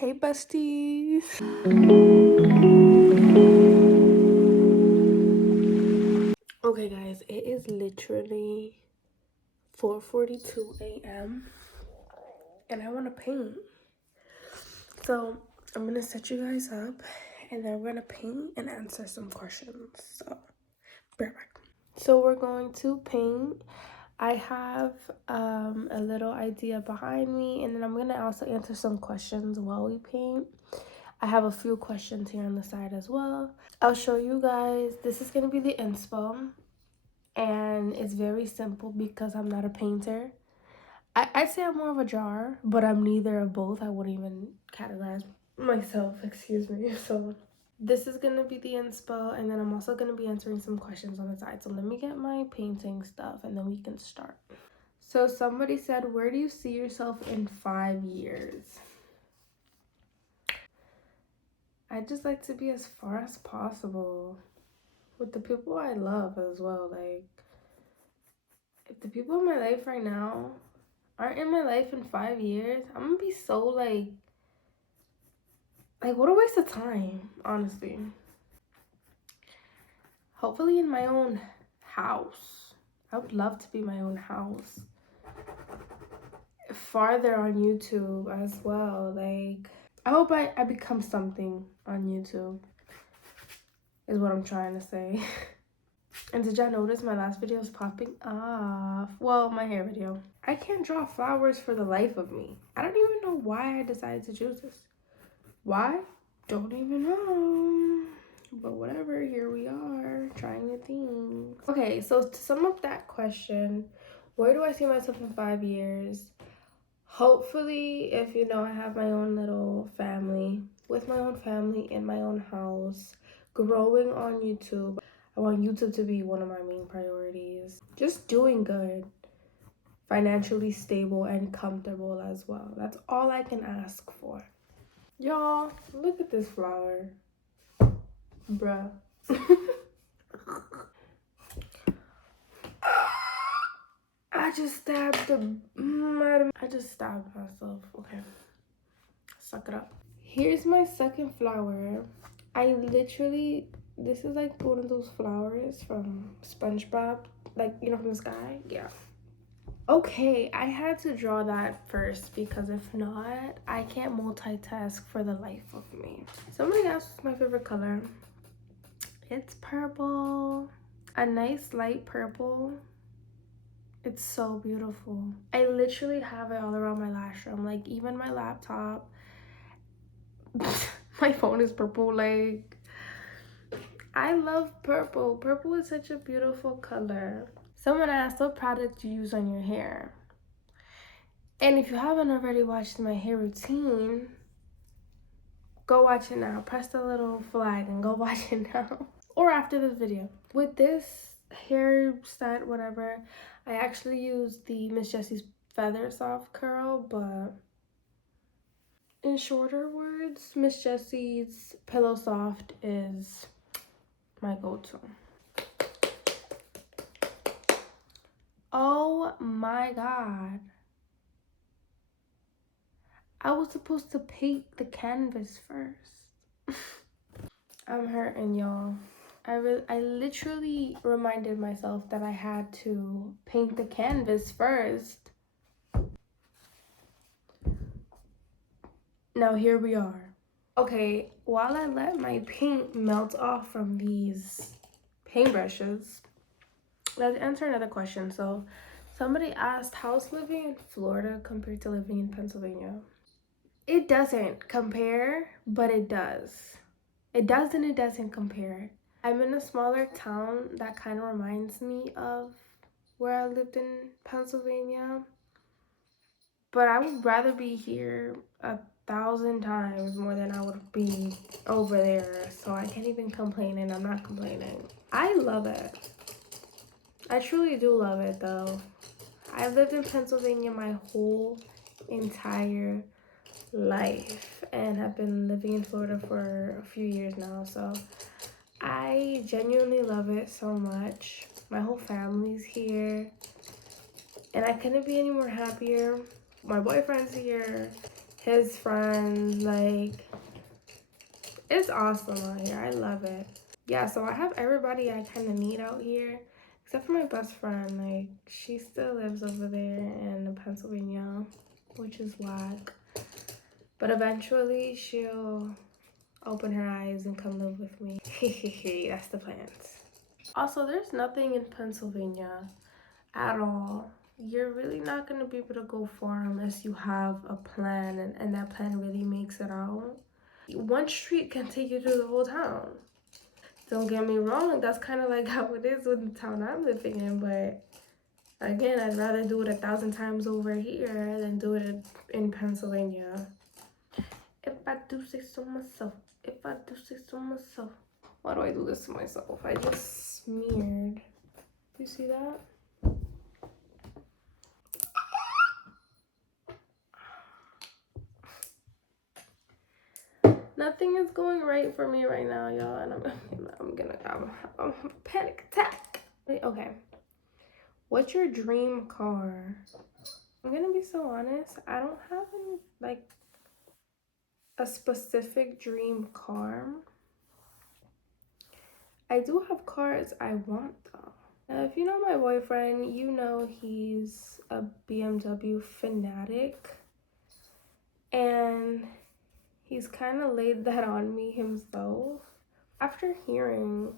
Hey besties. Okay guys, it is literally 4:42 a.m. and I want to paint. So I'm gonna set you guys up and then we're gonna paint and answer some questions. So be right back. So we're going to paint. I have a little idea behind me, and then I'm gonna also answer some questions while we paint. I have a few questions here on the side as well. I'll show you guys. This is gonna be the inspo, and it's very simple because I'm not a painter. I'd say I'm more of a drawer, but I'm neither of both. I wouldn't even categorize myself, excuse me. So this is gonna be the inspo, and then I'm also gonna be answering some questions on the side. So let me get my painting stuff and then we can start. So somebody said, where do you see yourself in 5 years? I just like to be as far as possible with the people I love as well. Like, if the people in my life right now aren't in my life in 5 years, I'm gonna be so like what a waste of time, honestly. Hopefully in my own house. I would love to be my own house. Farther on YouTube as well. Like, I hope I become something on YouTube is what I'm trying to say. And did y'all notice my last video is popping off? Well, my hair video. I can't draw flowers for the life of me. I don't even know why I decided to choose this. Why? Don't even know. But whatever, here we are, trying new things. Okay, so to sum up that question, where do I see myself in 5 years? Hopefully, if I have my own little family, with my own family in my own house, growing on YouTube. I want YouTube to be one of my main priorities. Just doing good, financially stable and comfortable as well. That's all I can ask for. Y'all, look at this flower. Bruh. I just stabbed I just stabbed myself. Okay. Suck it up. Here's my second flower. This is like one of those flowers from SpongeBob, like, from the sky. Yeah. Okay, I had to draw that first because if not, I can't multitask for the life of me. Somebody asked what's my favorite color. It's purple. A nice light purple. It's so beautiful. I literally have it all around my lash room. Like, even my laptop. My phone is purple. Like, I love purple. Purple is such a beautiful color. Someone asked what product you use on your hair. And if you haven't already watched my hair routine, go watch it now. Press the little flag and go watch it now. Or after this video. With this hair set, whatever, I actually use the Miss Jessie's Feather Soft Curl, but in shorter words, Miss Jessie's Pillow Soft is my go-to. Oh my god. I was supposed to paint the canvas first. I'm hurting, y'all. I literally reminded myself that I had to paint the canvas first. Now here we are. Okay, while I let my paint melt off from these paintbrushes, let's answer another question. So somebody asked, how's living in Florida compared to living in Pennsylvania? It doesn't compare, but it does. It does and it doesn't compare. I'm in a smaller town that kind of reminds me of where I lived in Pennsylvania. But I would rather be here 1,000 times more than I would be over there. So I can't even complain, and I'm not complaining. I love it. I truly do love it, though. I've lived in Pennsylvania my whole entire life and have been living in Florida for a few years now. So I genuinely love it so much. My whole family's here. And I couldn't be any more happier. My boyfriend's here. his friends. Like, it's awesome out here. I love it. Yeah, so I have everybody I kind of need out here, except for my best friend. Like, she still lives over there in Pennsylvania, which is whack. But eventually she'll open her eyes and come live with me. That's the plans. Also, there's nothing in Pennsylvania at all. You're really not going to be able to go far unless you have a plan, and that plan really makes it out. One street can take you through the whole town. Don't get me wrong, that's kind of like how it is with the town I'm living in, but again, I'd rather do it 1,000 times over here than do it in Pennsylvania. If I do say so myself, if I do say so myself. Why do I do this to myself? I just smeared. You see that? Nothing is going right for me right now, y'all, and I'm gonna a panic attack. Okay, what's your dream car? I'm gonna be so honest. I don't have any, like, a specific dream car. I do have cars I want though. If you know my boyfriend, you know he's a BMW fanatic, and he's kind of laid that on me himself. After hearing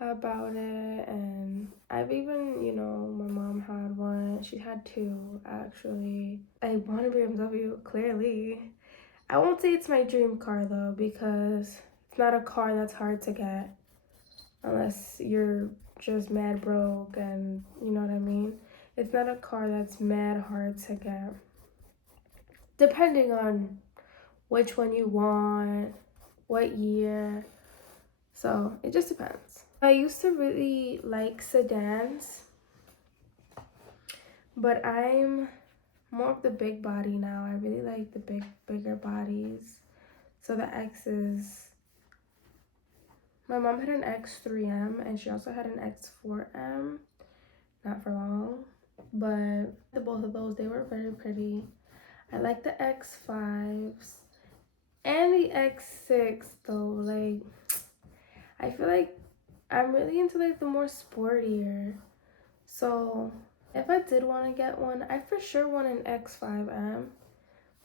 about it, and I've even, my mom had one. She had two, actually. I want a BMW, clearly. I won't say it's my dream car, though, because it's not a car that's hard to get. Unless you're just mad broke, and you know what I mean? It's not a car that's mad hard to get. Depending on which one you want, what year. So it just depends. I used to really like sedans, but I'm more of the big body now. I really like the bigger bodies. So the X's, my mom had an X3M and she also had an X4M, not for long, but the both of those, they were very pretty. I like the X5s and the X6 though. Like, I feel like I'm really into like the more sportier. So if I did want to get one, I for sure want an X5M,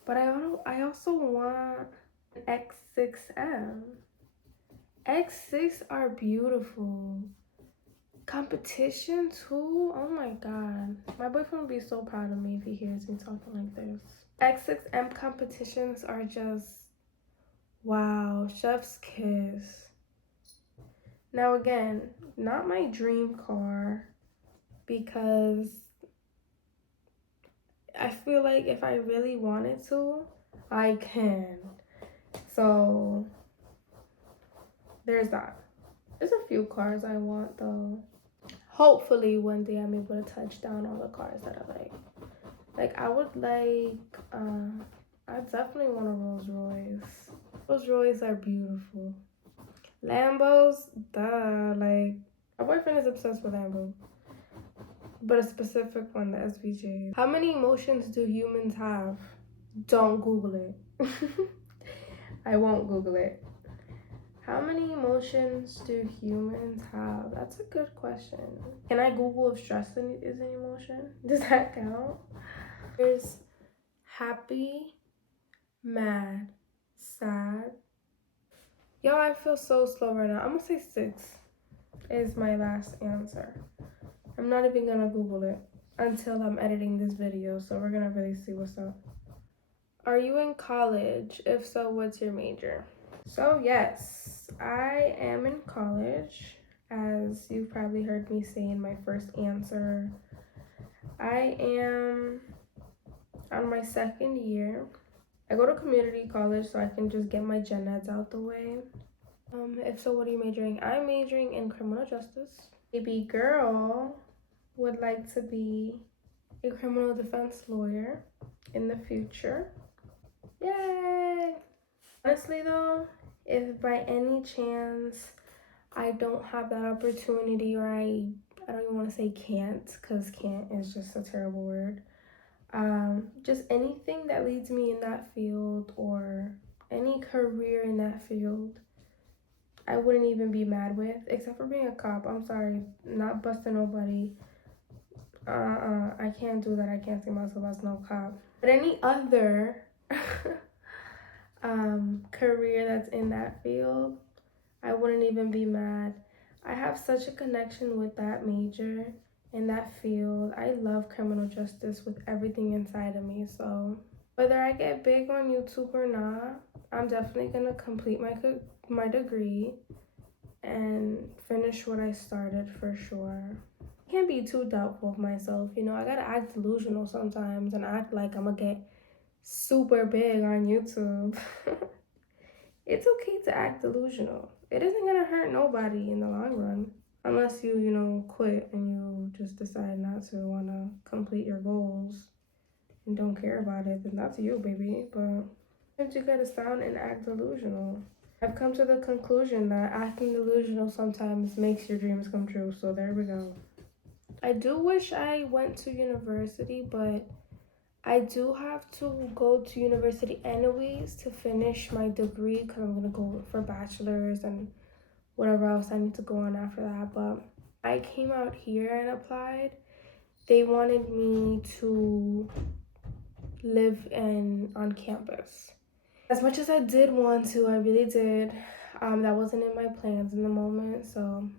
but I also want an X6M. X6 are beautiful. Competition too? Oh my god. My boyfriend would be so proud of me if he hears me talking like this. X6M competitions are just, wow, chef's kiss. Now again, not my dream car, because I feel like if I really wanted to, I can. So there's that. There's a few cars I want though. Hopefully one day I'm able to touch down all the cars that I like. Like, I would like, I definitely want a Rolls Royce. Rolls Royce are beautiful. Lambos, duh, like, my boyfriend is obsessed with Lambo. But a specific one, the SVJ. How many emotions do humans have? Don't Google it. I won't Google it. How many emotions do humans have? That's a good question. Can I Google if stress is an emotion? Does that count? There's happy, mad, sad. Y'all, I feel so slow right now. I'm gonna say 6 is my last answer. I'm not even gonna Google it until I'm editing this video, so we're gonna really see what's up. Are you in college? If so, what's your major? So yes, I am in college, as you've probably heard me say in my first answer. I am on my 2nd year. I go to community college so I can just get my gen eds out the way. If so, what are you majoring? I'm majoring in criminal justice. Baby girl would like to be a criminal defense lawyer in the future. Yay! Honestly though, if by any chance I don't have that opportunity, or I don't even want to say can't, because can't is just a terrible word. Just anything that leads me in that field or any career in that field, I wouldn't even be mad with, except for being a cop. I'm sorry, not busting nobody. I can't do that. I can't see myself as no cop. But any other career that's in that field, I wouldn't even be mad. I have such a connection with that major in that field. I love criminal justice with everything inside of me. So whether I get big on YouTube or not, I'm definitely gonna complete my degree and finish what I started for sure. I can't be too doubtful of myself. You know, I gotta act delusional sometimes and act like I'm gonna get super big on YouTube. It's okay to act delusional. It isn't gonna hurt nobody in the long run. Unless you, quit and you just decide not to wanna complete your goals and don't care about it, then that's you, baby. But sometimes you gotta sound and act delusional. I've come to the conclusion that acting delusional sometimes makes your dreams come true, so there we go. I do wish I went to university, but I do have to go to university anyways to finish my degree because I'm gonna go for bachelor's and whatever else I need to go on after that. But I came out here and applied. They wanted me to live on campus. As much as I did want to, I really did. That wasn't in my plans in the moment, so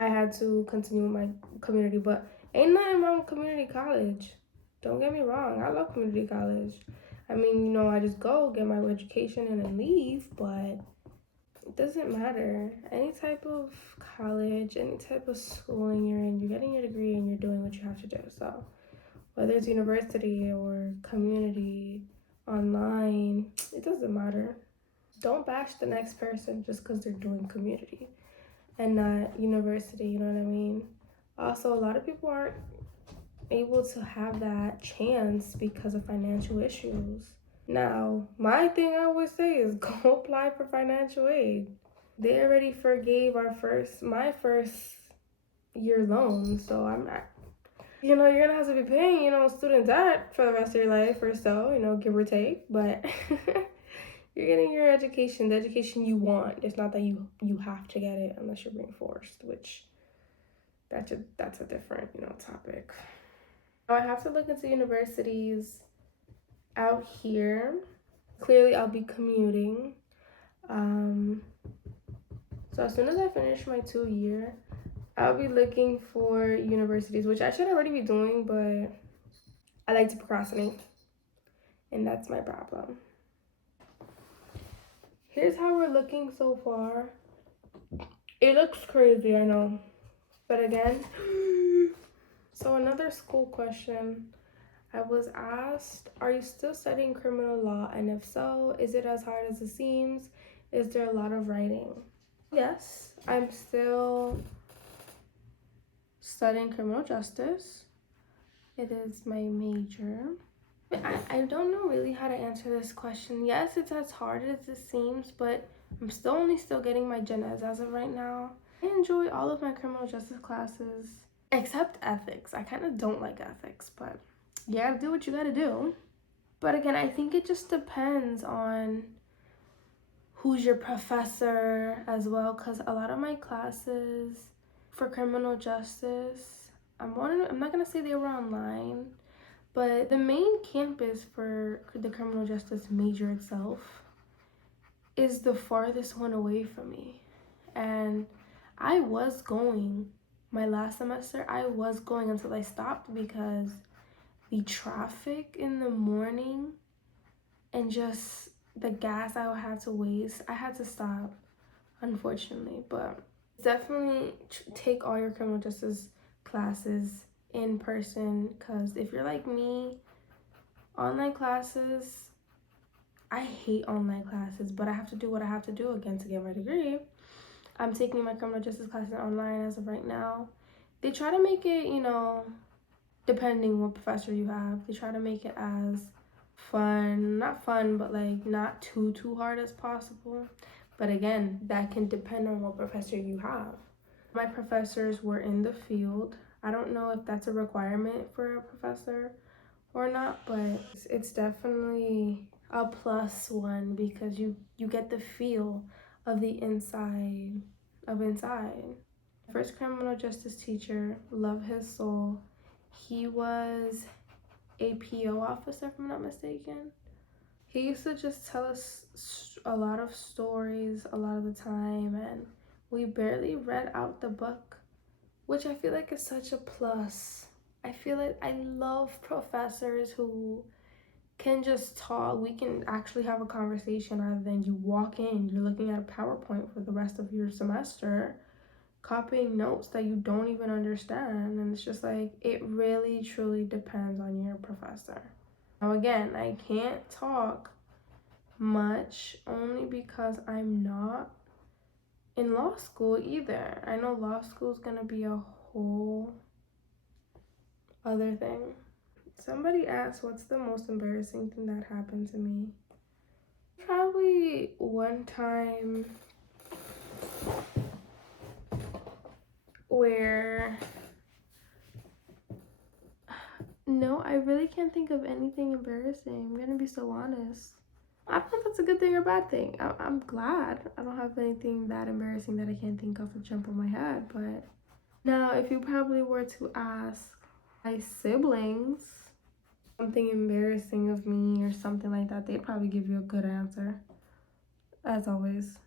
I had to continue with my community. But ain't nothing wrong with community college. Don't get me wrong, I love community college. I mean, I just go get my education and then leave, but it doesn't matter. Any type of college, any type of schooling you're in, you're getting your degree and you're doing what you have to do. So whether it's university or community, online, it doesn't matter. Don't bash the next person just because they're doing community and not university, you know what I mean? Also, a lot of people aren't able to have that chance because of financial issues. Now, my thing I always say is go apply for financial aid. They already forgave my first year loan, so I'm not, you're gonna have to be paying, student debt for the rest of your life or so, give or take, but you're getting your education, the education you want. It's not that you have to get it unless you're being forced, which that's a different, topic. Now I have to look into universities out here. Clearly, I'll be commuting. So as soon as I finish my 2 year, I'll be looking for universities, which I should already be doing, but I like to procrastinate, and that's my problem. Here's how we're looking so far. It looks crazy, I know, but again, so another school question. I was asked, are you still studying criminal law? And if so, is it as hard as it seems? Is there a lot of writing? Yes, I'm still studying criminal justice. It is my major. I don't know really how to answer this question. Yes, it's as hard as it seems, but I'm still getting my gen eds as of right now. I enjoy all of my criminal justice classes, except ethics. I kind of don't like ethics, but you gotta do what you gotta do. But again, I think it just depends on who's your professor as well, because a lot of my classes for criminal justice, I'm not gonna say they were online, but the main campus for the criminal justice major itself is the farthest one away from me. And I was going, my last semester, I was going until I stopped because the traffic in the morning and just the gas I would have to waste, I had to stop, unfortunately. But definitely take all your criminal justice classes in person, because if you're like me, online classes, I hate online classes, but I have to do what I have to do again to get my degree. I'm taking my criminal justice classes online as of right now. They try to make it, depending what professor you have, they try to make it as not fun, but like not too hard as possible. But again, that can depend on what professor you have. My professors were in the field. I don't know if that's a requirement for a professor or not, but it's definitely a plus one because you get the feel of the inside of inside. First criminal justice teacher, love his soul. He was a PO officer, if I'm not mistaken. He used to just tell us a lot of stories a lot of the time, and we barely read out the book, which I feel like is such a plus. I feel like I love professors who can just talk. We can actually have a conversation rather than you walk in, you're looking at a PowerPoint for the rest of your semester, copying notes that you don't even understand. And it's just like, it really truly depends on your professor. Now again, I can't talk much only because I'm not in law school either. I know law school is gonna be a whole other thing. Somebody asked, what's the most embarrassing thing that happened to me? Probably one time where, no, I really can't think of anything embarrassing. I'm gonna be so honest. I don't know if that's a good thing or bad thing. I'm glad I don't have anything that embarrassing that I can't think of to jump on my head. But now, if you probably were to ask my siblings something embarrassing of me or something like that, they'd probably give you a good answer, as always.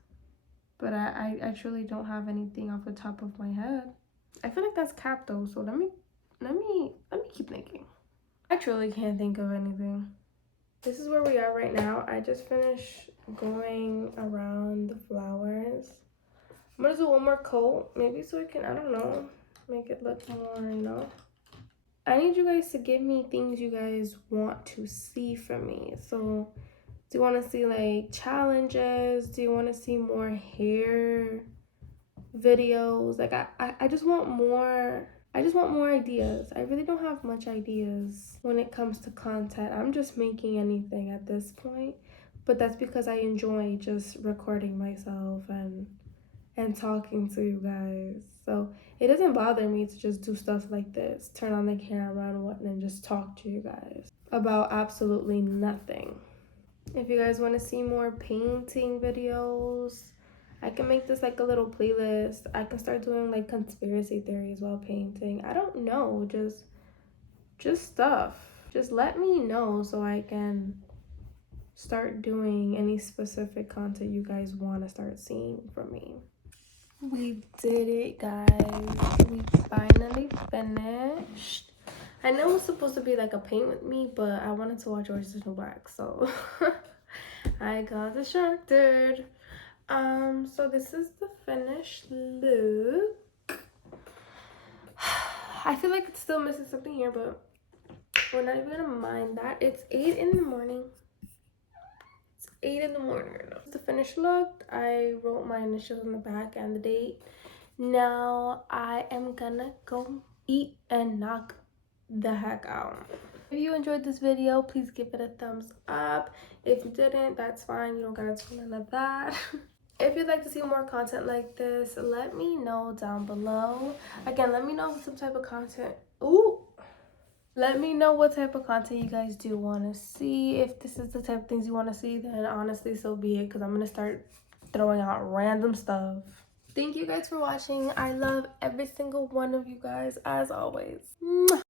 But I truly don't have anything off the top of my head. I feel like that's cap though, so let me keep thinking. I truly can't think of anything. This is where we are right now. I just finished going around the flowers. I'm gonna do one more coat, maybe so I can, I don't know, make it look more, I need you guys to give me things you guys want to see from me. So do you want to see like challenges? Do you want to see more hair videos? Like I just want more. I just want more ideas. I really don't have much ideas when it comes to content. I'm just making anything at this point, but that's because I enjoy just recording myself and talking to you guys. So it doesn't bother me to just do stuff like this, turn on the camera and whatnot, and just talk to you guys about absolutely nothing. If you guys want to see more painting videos, I can make this like a little playlist. I can start doing like conspiracy theories while painting. I don't know, just stuff. Just let me know so I can start doing any specific content you guys want to start seeing from me. We did it, guys. We finally finished. I know it was supposed to be like a paint with me, but I wanted to watch Orange is the New Black, so I got distracted. So this is the finished look. I feel like it's still missing something here, but we're not even gonna mind that. It's 8 in the morning. 8 in the morning right now. The finished look. I wrote my initials on the back and the date. Now I am gonna go eat and knock the heck out. If you enjoyed this video, please give it a thumbs up. If you didn't, that's fine. You don't gotta do none of that. If you'd like to see more content like this, let me know down below. Again, let me know some type of content. Let me know what type of content you guys do want to see. If this is the type of things you want to see, then honestly, so be it, because I'm going to start throwing out random stuff. Thank you guys for watching. I love every single one of you guys, as always. Mwah.